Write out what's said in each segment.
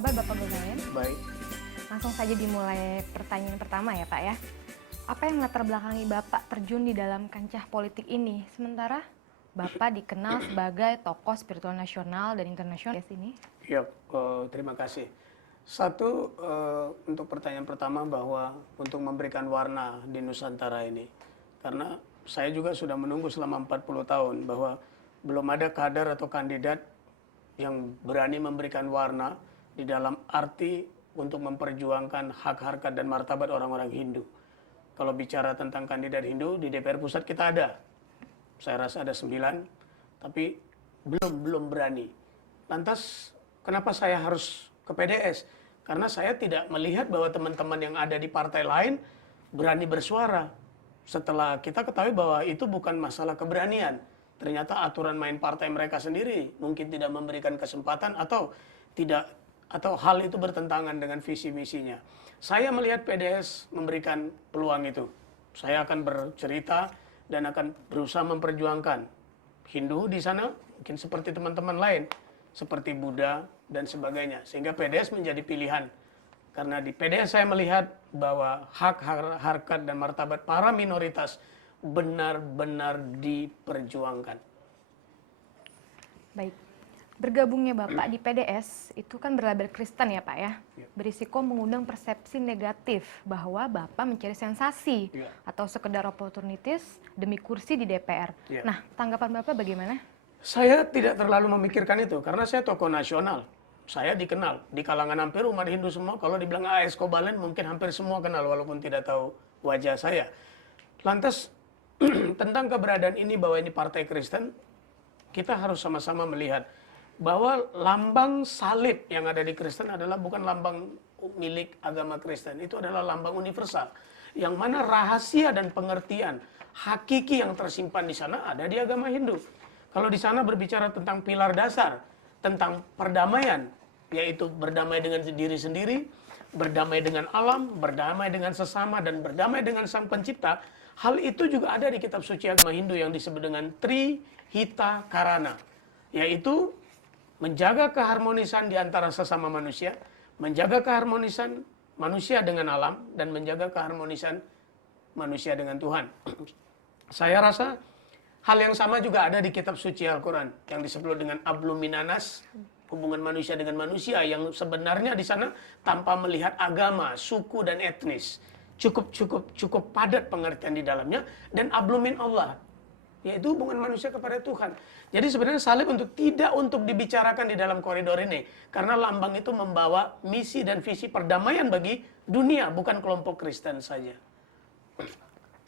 kabar Bapak Bogalen? Baik. Langsung saja dimulai pertanyaan pertama ya Pak ya. Apa yang melatar belakangi Bapak terjun di dalam kancah politik ini? Sementara Bapak dikenal sebagai tokoh spiritual nasional dan internasional di sini. Ya, terima kasih. Satu, untuk pertanyaan pertama bahwa untuk memberikan warna di Nusantara ini. Karena saya juga sudah menunggu selama 40 tahun bahwa belum ada kader atau kandidat yang berani memberikan warna di dalam arti untuk memperjuangkan hak harkat dan martabat orang-orang Hindu. Kalau bicara tentang kandidat Hindu di DPR pusat kita ada. Saya rasa ada 9, tapi belum berani. Lantas kenapa saya harus ke PDS? Karena saya tidak melihat bahwa teman-teman yang ada di partai lain berani bersuara. Setelah kita ketahui bahwa itu bukan masalah keberanian. Ternyata aturan main partai mereka sendiri mungkin tidak memberikan kesempatan atau hal itu bertentangan dengan visi misinya. Saya melihat PDS memberikan peluang itu. Saya akan bercerita dan akan berusaha memperjuangkan Hindu di sana, mungkin seperti teman-teman lain, seperti Buddha dan sebagainya. Sehingga PDS menjadi pilihan. Karena di PDS saya melihat bahwa hak, harkat, dan martabat para minoritas benar-benar diperjuangkan. Baik. Bergabungnya Bapak di PDS itu kan berlabel Kristen ya Pak ya. Berisiko mengundang persepsi negatif bahwa Bapak mencari sensasi atau sekedar oportunitis demi kursi di DPR. Nah, tanggapan Bapak bagaimana? Saya tidak terlalu memikirkan itu karena saya tokoh nasional. Saya dikenal di kalangan hampir umat Hindu semua. Kalau dibilang A.S. Kobalen mungkin hampir semua kenal walaupun tidak tahu wajah saya. Lantas tentang keberadaan ini bahwa ini partai Kristen, kita harus sama-sama melihat bahwa lambang salib yang ada di Kristen adalah bukan lambang milik agama Kristen. Itu adalah lambang universal. Yang mana rahasia dan pengertian hakiki yang tersimpan di sana ada di agama Hindu. Kalau di sana berbicara tentang pilar dasar, tentang perdamaian, yaitu berdamai dengan diri sendiri, berdamai dengan alam, berdamai dengan sesama, dan berdamai dengan Sang Pencipta. Hal itu juga ada di kitab suci agama Hindu yang disebut dengan Trihita Karana, yaitu menjaga keharmonisan di antara sesama manusia, menjaga keharmonisan manusia dengan alam, dan menjaga keharmonisan manusia dengan Tuhan. Saya rasa hal yang sama juga ada di kitab suci Al-Quran yang disebut dengan Ablum Minanas, hubungan manusia dengan manusia, yang sebenarnya di sana tanpa melihat agama, suku, dan etnis. Cukup padat pengertian di dalamnya, dan ablumin Allah, yaitu hubungan manusia kepada Tuhan. Jadi sebenarnya salib tidak untuk dibicarakan di dalam koridor ini, karena lambang itu membawa misi dan visi perdamaian bagi dunia, bukan kelompok Kristen saja.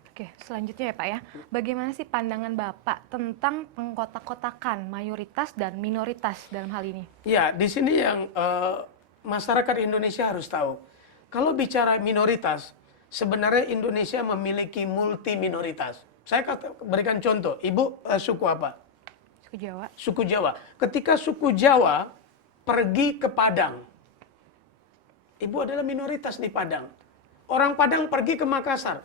Oke, selanjutnya ya Pak ya. Bagaimana sih pandangan Bapak tentang pengkotak-kotakan mayoritas dan minoritas dalam hal ini? Ya, di sini yang masyarakat Indonesia harus tahu. Kalau bicara minoritas, sebenarnya Indonesia memiliki multi minoritas. Saya berikan contoh, Ibu suku apa? Suku Jawa. Suku Jawa. Ketika suku Jawa pergi ke Padang, Ibu adalah minoritas di Padang. Orang Padang pergi ke Makassar.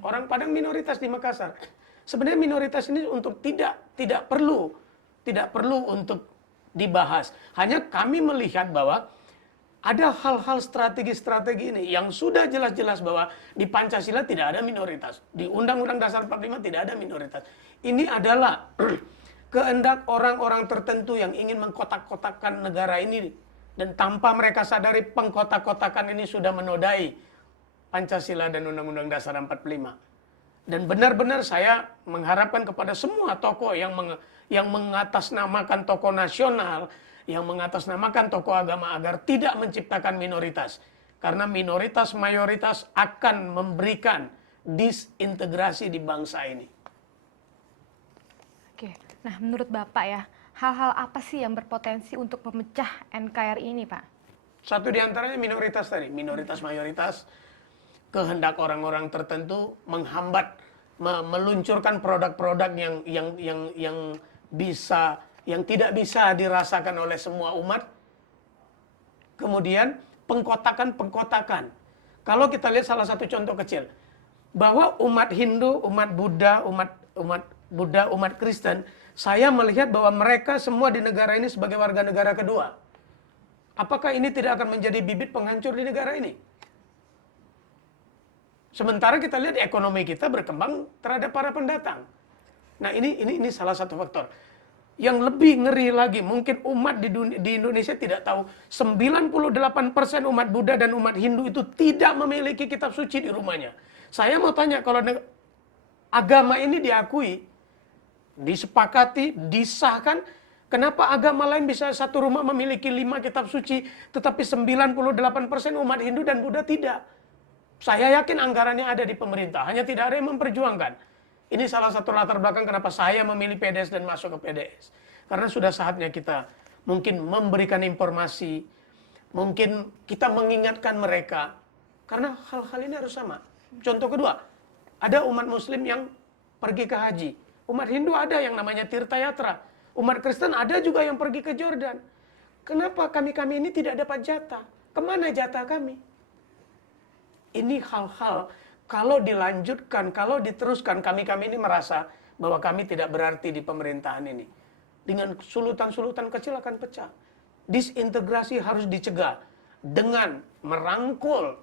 Orang Padang minoritas di Makassar. Sebenarnya minoritas ini untuk tidak perlu untuk dibahas. Hanya kami melihat bahwa ada hal-hal strategi ini yang sudah jelas-jelas bahwa di Pancasila tidak ada minoritas. Di Undang-Undang Dasar 45 tidak ada minoritas. Ini adalah kehendak orang-orang tertentu yang ingin mengkotak-kotakkan negara ini. Dan tanpa mereka sadari pengkotak-kotakan ini sudah menodai Pancasila dan Undang-Undang Dasar 45. Dan benar-benar saya mengharapkan kepada semua tokoh yang mengatasnamakan tokoh nasional, yang mengatasnamakan tokoh agama agar tidak menciptakan minoritas. Karena minoritas mayoritas akan memberikan disintegrasi di bangsa ini. Oke, nah menurut Bapak ya, hal-hal apa sih yang berpotensi untuk memecah NKRI ini Pak? Satu di antaranya minoritas tadi, minoritas mayoritas, kehendak orang-orang tertentu menghambat, meluncurkan produk-produk yang tidak bisa dirasakan oleh semua umat. Kemudian pengkotakan. Kalau kita lihat salah satu contoh kecil, bahwa umat Hindu, umat Buddha, umat Kristen, saya melihat bahwa mereka semua di negara ini sebagai warga negara kedua. apakah ini tidak akan menjadi bibit penghancur di negara ini? Sementara kita lihat ekonomi kita berkembang terhadap para pendatang. Nah ini salah satu faktor. Yang lebih ngeri lagi, mungkin umat di Indonesia tidak tahu, 98% umat Buddha dan umat Hindu itu tidak memiliki kitab suci di rumahnya. Saya mau tanya, kalau agama ini diakui, disepakati, disahkan, kenapa agama lain bisa satu rumah memiliki 5 kitab suci, tetapi 98% umat Hindu dan Buddha tidak? Saya yakin anggarannya ada di pemerintah, hanya tidak ada yang memperjuangkan. Ini salah satu latar belakang kenapa saya memilih PDS dan masuk ke PDS. Karena sudah saatnya kita mungkin memberikan informasi, mungkin kita mengingatkan mereka. Karena hal-hal ini harus sama. Contoh kedua, ada umat Muslim yang pergi ke haji. Umat Hindu ada yang namanya Tirta Yatra. Umat Kristen ada juga yang pergi ke Jordan. Kenapa kami ini tidak dapat jatah? Kemana jatah kami? Ini hal-hal, kalau dilanjutkan, kalau diteruskan, kami ini merasa bahwa kami tidak berarti di pemerintahan ini. Dengan sulutan-sulutan kecil akan pecah. Disintegrasi harus dicegah dengan merangkul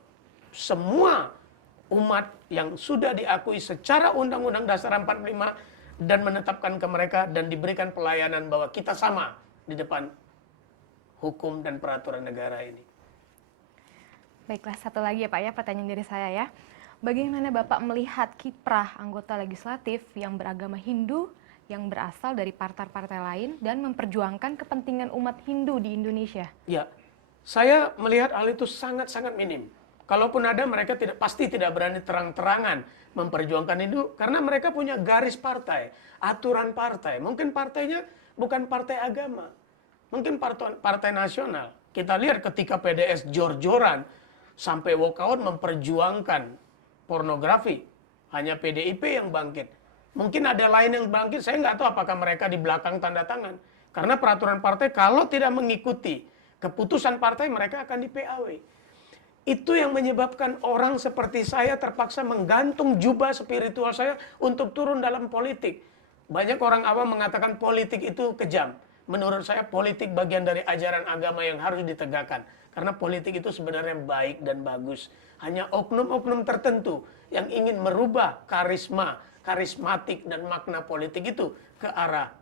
semua umat yang sudah diakui secara Undang-Undang Dasar 45 dan menetapkan ke mereka dan diberikan pelayanan bahwa kita sama di depan hukum dan peraturan negara ini. Baiklah, satu lagi ya Pak ya, pertanyaan dari saya ya. Bagaimana Bapak melihat kiprah anggota legislatif yang beragama Hindu yang berasal dari partai-partai lain dan memperjuangkan kepentingan umat Hindu di Indonesia? Ya, saya melihat hal itu sangat-sangat minim. Kalaupun ada, mereka pasti tidak berani terang-terangan memperjuangkan Hindu karena mereka punya garis partai, aturan partai. Mungkin partainya bukan partai agama, mungkin partai nasional. Kita lihat ketika PDS jor-joran sampai walkout memperjuangkan pornografi, hanya PDIP yang bangkit. Mungkin ada lain yang bangkit, saya nggak tahu apakah mereka di belakang tanda tangan. Karena peraturan partai kalau tidak mengikuti keputusan partai, mereka akan di-PAW. Itu yang menyebabkan orang seperti saya terpaksa menggantung jubah spiritual saya untuk turun dalam politik. Banyak orang awam mengatakan politik itu kejam. Menurut saya politik bagian dari ajaran agama yang harus ditegakkan. Karena politik itu sebenarnya baik dan bagus. Hanya oknum-oknum tertentu yang ingin merubah karismatik dan makna politik itu ke arah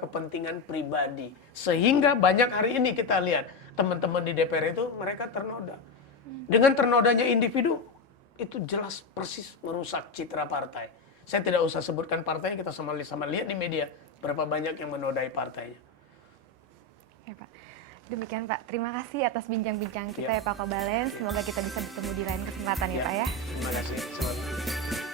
kepentingan pribadi. Sehingga banyak hari ini kita lihat teman-teman di DPR itu mereka ternoda. Dengan ternodanya individu itu jelas persis merusak citra partai. Saya tidak usah sebutkan partainya, kita sama-sama lihat di media berapa banyak yang menodai partainya. Ya, Pak. Demikian Pak, terima kasih atas bincang-bincang kita ya Pak Kobalen. Semoga kita bisa bertemu di lain kesempatan ya Pak ya. Terima kasih. Selamat.